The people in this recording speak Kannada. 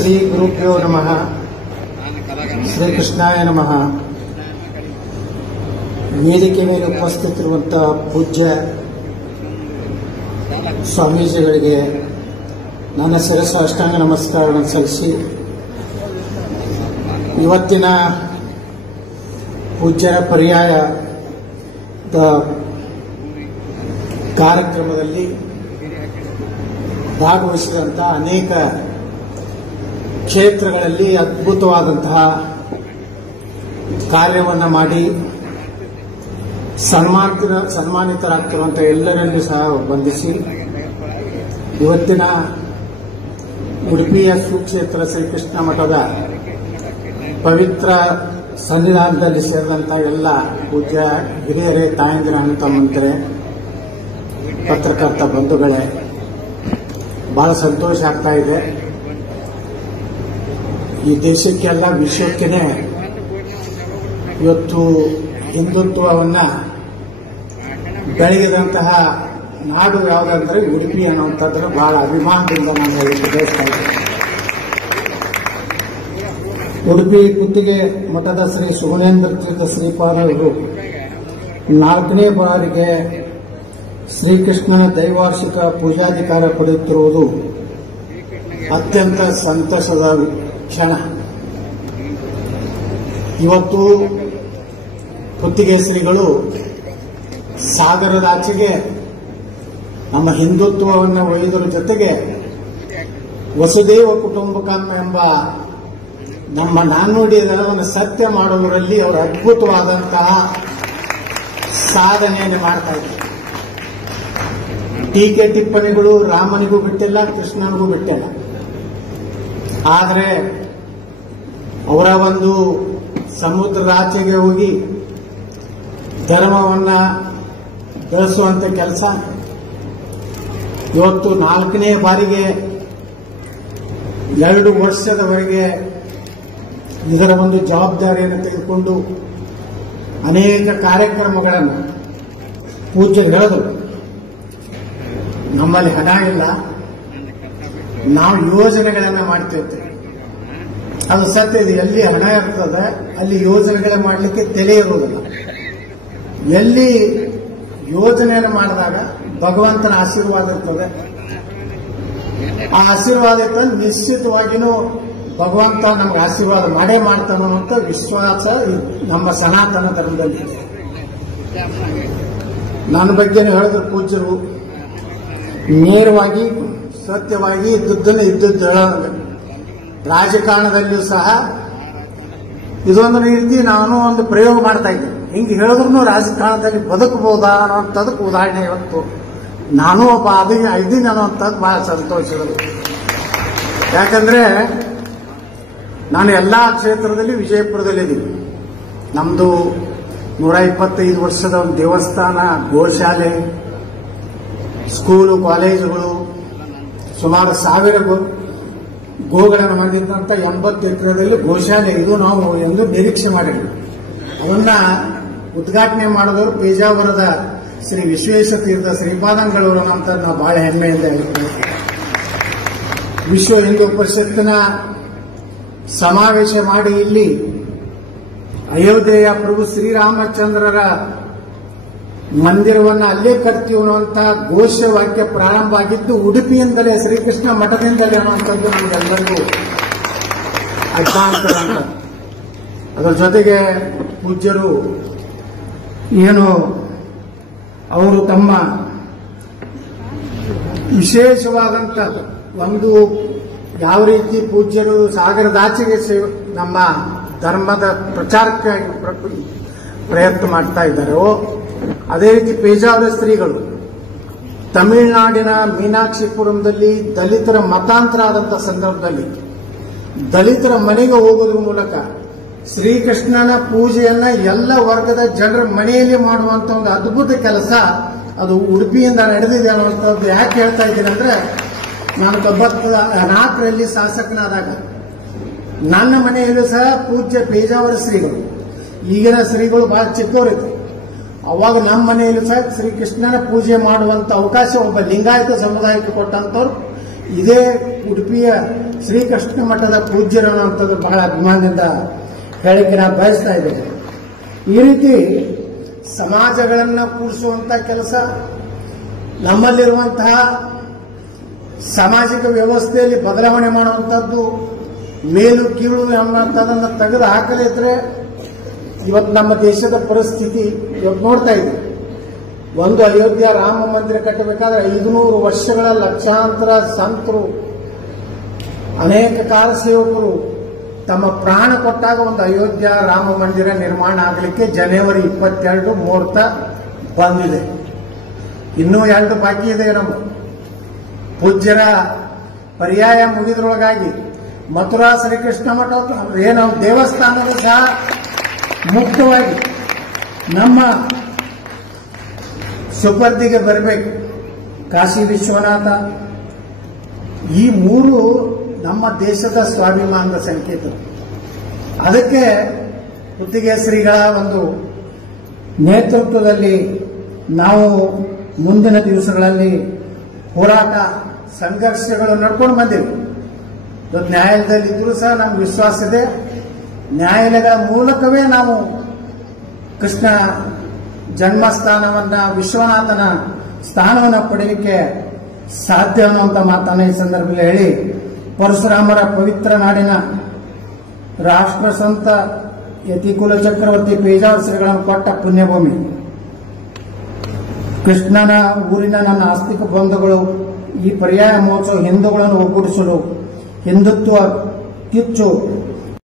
ಶ್ರೀ ಗುರುಭ್ಯೋ ನಮಃ. ಶ್ರೀಕೃಷ್ಣಾಯ ನಮಃ. ವೇದಿಕೆ ಮೇಲೆ ಉಪಸ್ಥಿತಿರುವಂತಹ ಪೂಜ್ಯ ಸ್ವಾಮೀಜಿಗಳಿಗೆ ನನ್ನ ಶಿರಸ್ಸು ಅಷ್ಟಾಂಗ ನಮಸ್ಕಾರಗಳನ್ನು ಸಲ್ಲಿಸಿ, ಇವತ್ತಿನ ಪೂಜ್ಯರ ಪರ್ಯಾಯದ ಕಾರ್ಯಕ್ರಮದಲ್ಲಿ ಭಾಗವಹಿಸಿದಂತಹ ಅನೇಕ ಕ್ಷೇತ್ರಗಳಲ್ಲಿ ಅದ್ಭುತವಾದಂತಹ ಕಾರ್ಯವನ್ನು ಮಾಡಿ ಸನ್ಮಾನಿತರಾಗ್ತಿರುವಂತಹ ಎಲ್ಲರನ್ನೂ ಸಹ ಬಂಧಿಸಿ ಇವತ್ತಿನ ಉಡುಪಿಯ ಸುಕ್ಷೇತ್ರ ಶ್ರೀಕೃಷ್ಣ ಮಠದ ಪವಿತ್ರ ಸನ್ನಿಧಾನದಲ್ಲಿ ಸೇರಿದಂತಹ ಎಲ್ಲ ಪೂಜ್ಯ ಹಿರಿಯರೇ, ತಾಯಂದಿರ, ಅಣ್ಣ ತಮ್ಮಂದಿರೇ, ಪತ್ರಕರ್ತ ಬಂಧುಗಳೇ, ಬಹಳ ಸಂತೋಷ ಆಗ್ತಾ ಇದೆ. ಈ ದೇಶಕ್ಕೆಲ್ಲ ವಿಶ್ವಕ್ಕೇನೆ ಇವತ್ತು ಹಿಂದುತ್ವವನ್ನು ಬೆಳಗಿದಂತಹ ನಾಡು ಯಾವುದಂದ್ರೆ ಉಡುಪಿ ಅನ್ನುವಂಥದ್ರ ಬಹಳ ಅಭಿಮಾನದಿಂದ ನಾನು ಹೇಳಲಿಕ್ಕೆ ಬಯಸ್ತಾ ಇದ್ದೇನೆ. ಉಡುಪಿ ಕುತ್ತಿಗೆ ಮಠದ ಶ್ರೀ ಸುಗುಣೇಂದ್ರ ತೀರ್ಥ ಶ್ರೀಪಾದವರು 4ನೇ ಬಾರಿಗೆ ಶ್ರೀಕೃಷ್ಣನ ದೈವಾರ್ಷಿಕ ಪೂಜಾಧಿಕಾರ ಪಡೆಯುತ್ತಿರುವುದು ಅತ್ಯಂತ ಸಂತಸದ ಕ್ಷಣ. ಇವತ್ತು ಕುತ್ತಿಗೆ ಶ್ರೀಗಳು ಸಾಗರದಾಚೆಗೆ ನಮ್ಮ ಹಿಂದುತ್ವವನ್ನು ಒಯ್ಯುವುದರ ಜೊತೆಗೆ ವಸುದೇವ ಕುಟುಂಬಕಂ ಎಂಬ ನಮ್ಮ ನಾಣ್ಣುಡಿಯನ್ನು ಸತ್ಯ ಮಾಡುವುದರಲ್ಲಿ ಅವರು ಅದ್ಭುತವಾದಂತಹ ಸಾಧನೆಯನ್ನು ಮಾಡ್ತಾ ಇದ್ದಾರೆ. ಟೀಕೆ ಟಿಪ್ಪಣಿಗಳು ರಾಮನಿಗೂ ಬಿಟ್ಟಿಲ್ಲ, ಕೃಷ್ಣನಿಗೂ ಬಿಟ್ಟಿಲ್ಲ. ಆದರೆ ಅವರ ಒಂದು ಸಮುದ್ರದ ಆಚೆಗೆ ಹೋಗಿ ಧರ್ಮವನ್ನು ಬೆಳೆಸುವಂತ ಕೆಲಸ ಇವತ್ತು 4ನೇ ಬಾರಿಗೆ 2 ವರ್ಷದವರೆಗೆ ಇದರ ಒಂದು ಜವಾಬ್ದಾರಿಯನ್ನು ತೆಗೆದುಕೊಂಡು ಅನೇಕ ಕಾರ್ಯಕ್ರಮಗಳನ್ನು ಪೂಜ್ಯರು ಹೇಳಿದರು. ನಮ್ಮಲ್ಲಿ ಹಣ ಇಲ್ಲ, ನಾವು ಯೋಜನೆಗಳನ್ನು ಮಾಡ್ತಿರ್ತೀವಿ. ಅದು ಸತ್ಯ ಇದೆ. ಎಲ್ಲಿ ಹಣ ಇರ್ತದೆ ಅಲ್ಲಿ ಯೋಜನೆಗಳ ಮಾಡಲಿಕ್ಕೆ ತಲೆ ಇರುವುದಿಲ್ಲ. ಎಲ್ಲಿ ಯೋಜನೆಯನ್ನು ಮಾಡಿದಾಗ ಭಗವಂತನ ಆಶೀರ್ವಾದ ಇರ್ತದೆ. ಆ ಆಶೀರ್ವಾದ ಇರ್ತದೆ, ನಿಶ್ಚಿತವಾಗಿಯೂ ಭಗವಂತ ನಮ್ಗೆ ಆಶೀರ್ವಾದ ಮಾಡೇ ಮಾಡ್ತಾನೆ ಅನ್ನುವಂಥ ವಿಶ್ವಾಸ ನಮ್ಮ ಸನಾತನ ಧರ್ಮದಲ್ಲಿದೆ. ನನ್ನ ಬಗ್ಗೆನೂ ಹೇಳಿದ್ರು ಪೂಜ್ಯರು, ನೇರವಾಗಿ ಸತ್ಯವಾಗಿ ಇದ್ದದ್ದನ್ನು ಇದ್ದದ್ದು ಹೇಳೋದು. ರಾಜಕಾರಣದಲ್ಲಿಯೂ ಸಹ ಇದೊಂದು ರೀತಿ ನಾನು ಒಂದು ಪ್ರಯೋಗ ಮಾಡ್ತಾ ಇದ್ದೆ. ಹಿಂಗೆ ಹೇಳಿದ್ರು ರಾಜಕಾರಣದಲ್ಲಿ ಬದುಕಬಹುದಾ ಅನ್ನೋಂಥದಕ್ಕೆ ಉದಾಹರಣೆ ಇವತ್ತು ನಾನು ಒಬ್ಬ ಇದ್ದೀನಿ ಅನ್ನೋಂಥದ್ದು ಬಹಳ ಸಂತೋಷಗಳು. ಯಾಕಂದ್ರೆ ನಾನು ಎಲ್ಲಾ ಕ್ಷೇತ್ರದಲ್ಲಿ ವಿಜಯಪುರದಲ್ಲಿದ್ದೀನಿ. ನಮ್ದು 125 ವರ್ಷದ ಒಂದು ದೇವಸ್ಥಾನ, ಗೋಶಾಲೆ, ಸ್ಕೂಲು, ಕಾಲೇಜುಗಳು, ಸುಮಾರು 1000 ಗೋಗಳನ್ನು ಹೊಂದಿದ್ದಂಥ 80 ಎಕರೆದಲ್ಲಿ ಗೋಶಾಲೆ. ಇದು ನಾವು ಎಂದು ನಿರೀಕ್ಷೆ ಮಾಡಿದ್ವಿ. ಅವನ್ನ ಉದ್ಘಾಟನೆ ಮಾಡಿದವರು ಪೇಜಾವರದ ಶ್ರೀ ವಿಶ್ವೇಶ ತೀರ್ಥ ಶ್ರೀಪಾದಂಗಳವರು ಅಂತ ನಾವು ಬಹಳ ಹೆಮ್ಮೆಯಿಂದ ಹೇಳ್ತೀವಿ. ವಿಶ್ವ ಹಿಂದೂ ಪರಿಷತ್ತಿನ ಸಮಾವೇಶ ಮಾಡಿ ಇಲ್ಲಿ ಅಯೋಧ್ಯೆಯ ಪ್ರಭು ಶ್ರೀರಾಮಚಂದ್ರರ ಮಂದಿರವನ್ನು ಅಲ್ಲೇ ಕಟ್ತೀವಿ ಅನ್ನುವಂಥ ಘೋಷವಾಕ್ಯ ಪ್ರಾರಂಭ ಆಗಿದ್ದು ಉಡುಪಿಯಿಂದಲೇ, ಶ್ರೀಕೃಷ್ಣ ಮಠದಿಂದಲೇ ಅನ್ನುವಂಥದ್ದು ನಮಗೆಲ್ಲರಿಗೂ ಅಜ್ಞಾಂತರ. ಅದರ ಜೊತೆಗೆ ಪೂಜ್ಯರು ಏನು ಅವರು ತಮ್ಮ ವಿಶೇಷವಾದಂಥ ಒಂದು ಯಾವ ರೀತಿ ಪೂಜ್ಯರು ಸಾಗರದಾಚೆಗೆ ನಮ್ಮ ಧರ್ಮದ ಪ್ರಚಾರಕ್ಕಾಗಿ ಪ್ರಯತ್ನ ಮಾಡ್ತಾ ಇದ್ದಾರೋ, ಅದೇ ರೀತಿ ಪೇಜಾವರ ಶ್ರೀಗಳು ತಮಿಳುನಾಡಿನ ಮೀನಾಕ್ಷಿಪುರಂದಲ್ಲಿ ದಲಿತರ ಮತಾಂತರ ಆದಂಥ ಸಂದರ್ಭದಲ್ಲಿ ದಲಿತರ ಮನೆಗೆ ಹೋಗೋದ್ರ ಮೂಲಕ ಶ್ರೀಕೃಷ್ಣನ ಪೂಜೆಯನ್ನ ಎಲ್ಲ ವರ್ಗದ ಜನರ ಮನೆಯಲ್ಲಿ ಮಾಡುವಂತ ಒಂದು ಅದ್ಭುತ ಕೆಲಸ ಅದು ಉಡುಪಿಯಿಂದ ನಡೆದಿದೆ ಅನ್ನುವಂಥದ್ದು. ಯಾಕೆ ಹೇಳ್ತಾ ಇದ್ದೀನಿ ಅಂದ್ರೆ, ನಾನು 94ರಲ್ಲಿ ಶಾಸಕನಾದಾಗ ನನ್ನ ಮನೆಯಲ್ಲೂ ಸಹ ಪೂಜ್ಯ ಪೇಜಾವರ ಶ್ರೀಗಳು, ಈಗಿನ ಶ್ರೀಗಳು ಬಹಳ ಚಿಕ್ಕವರಿದ್ರು, ಅವಾಗ ನಮ್ಮ ಮನೆಯಲ್ಲೂ ಸಹ ಶ್ರೀಕೃಷ್ಣನ ಪೂಜೆ ಮಾಡುವಂತ ಅವಕಾಶ ಒಬ್ಬ ಲಿಂಗಾಯತ ಸಮುದಾಯಕ್ಕೆ ಕೊಟ್ಟಂತವ್ರು ಇದೇ ಉಡುಪಿಯ ಶ್ರೀಕೃಷ್ಣ ಮಠದ ಪೂಜ್ಯರು ಅನ್ನುವಂಥದ್ದು ಬಹಳ ಅಭಿಮಾನದಿಂದ ಹೇಳಿಕೆ ನಾವು ಬಯಸ್ತಾ ಇದ್ದೇವೆ. ಈ ರೀತಿ ಸಮಾಜಗಳನ್ನು ಕೂಡಿಸುವಂತ ಕೆಲಸ, ನಮ್ಮಲ್ಲಿರುವಂತಹ ಸಾಮಾಜಿಕ ವ್ಯವಸ್ಥೆಯಲ್ಲಿ ಬದಲಾವಣೆ ಮಾಡುವಂಥದ್ದು, ಮೇಲು ಕೀಳು ಅನ್ನುವಂಥದ್ದನ್ನು ತೆಗೆದು ಹಾಕಲಿದ್ರೆ ಇವತ್ತು ನಮ್ಮ ದೇಶದ ಪರಿಸ್ಥಿತಿ ಇವತ್ತು ನೋಡ್ತಾ ಇದ್ದೀವಿ. ಒಂದು ಅಯೋಧ್ಯ ರಾಮ ಮಂದಿರ ಕಟ್ಟಬೇಕಾದ್ರೆ 500 ವರ್ಷಗಳ ಲಕ್ಷಾಂತರ ಸಂತರು, ಅನೇಕ ಕಾಲಸೇವಕರು ತಮ್ಮ ಪ್ರಾಣ ಕೊಟ್ಟಾಗ ಒಂದು ಅಯೋಧ್ಯ ರಾಮ ಮಂದಿರ ನಿರ್ಮಾಣ ಆಗಲಿಕ್ಕೆ ಜನವರಿ 22 ಮುಹೂರ್ತ ಬಂದಿದೆ. ಇನ್ನೂ 2 ಬಾಕಿ ಇದೆ. ನಮ್ಮ ಪೂಜ್ಯರ ಪರ್ಯಾಯ ಮುಗಿದ್ರೊಳಗಾಗಿ ಮಥುರಾ ಶ್ರೀಕೃಷ್ಣ ಮಠ ಏನು ದೇವಸ್ಥಾನಗಳು ಸಹ ಮುಕ್ತವಾಗಿ ನಮ್ಮ ಸುಪರ್ದಿಗೆ ಬರಬೇಕು. ಕಾಶಿ ವಿಶ್ವನಾಥ, ಈ 3 ನಮ್ಮ ದೇಶದ ಸ್ವಾಭಿಮಾನದ ಸಂಕೇತ. ಅದಕ್ಕೆ ಗುತ್ತಿಗೆ ಶ್ರೀಗಳ ಒಂದು ನೇತೃತ್ವದಲ್ಲಿ ನಾವು ಮುಂದಿನ ದಿವಸಗಳಲ್ಲಿ ಹೋರಾಟ ಸಂಘರ್ಷಗಳು ನಡ್ಕೊಂಡು ಬಂದಿವೆ. ನ್ಯಾಯಾಲಯದಲ್ಲಿ ಇದ್ರೂ ಸಹ ನಮ್ಗೆ ವಿಶ್ವಾಸ ಇದೆ, ನ್ಯಾಯಾಲಯಗಳ ಮೂಲಕವೇ ನಾವು ಕೃಷ್ಣ ಜನ್ಮಸ್ಥಾನವನ್ನ, ವಿಶ್ವನಾಥನ ಸ್ಥಾನವನ್ನು ಪಡೆಯಲಿಕ್ಕೆ ಸಾಧ್ಯ ಅನ್ನುವಂಥ ಮಾತನ್ನ ಈ ಸಂದರ್ಭದಲ್ಲಿ ಹೇಳಿ, ಪರಶುರಾಮರ ಪವಿತ್ರ ನಾಡಿನ ರಾಷ್ಟ್ರಸಂತ ಯತಿಕುಲ ಚಕ್ರವರ್ತಿ ಪೇಜಾವರ ಶ್ರೀಗಳನ್ನು ಕೊಟ್ಟ ಪುಣ್ಯಭೂಮಿ ಕೃಷ್ಣನ ಊರಿನ ನನ್ನ ಆಸ್ತಿಕ ಬಂಧುಗಳು ಈ ಪರ್ಯಾಯ ಮಹೋತ್ಸವ ಹಿಂದೂಗಳನ್ನು ಒಗ್ಗೂಡಿಸಲು ಹಿಂದುತ್ವ ಕಿಚ್ಚು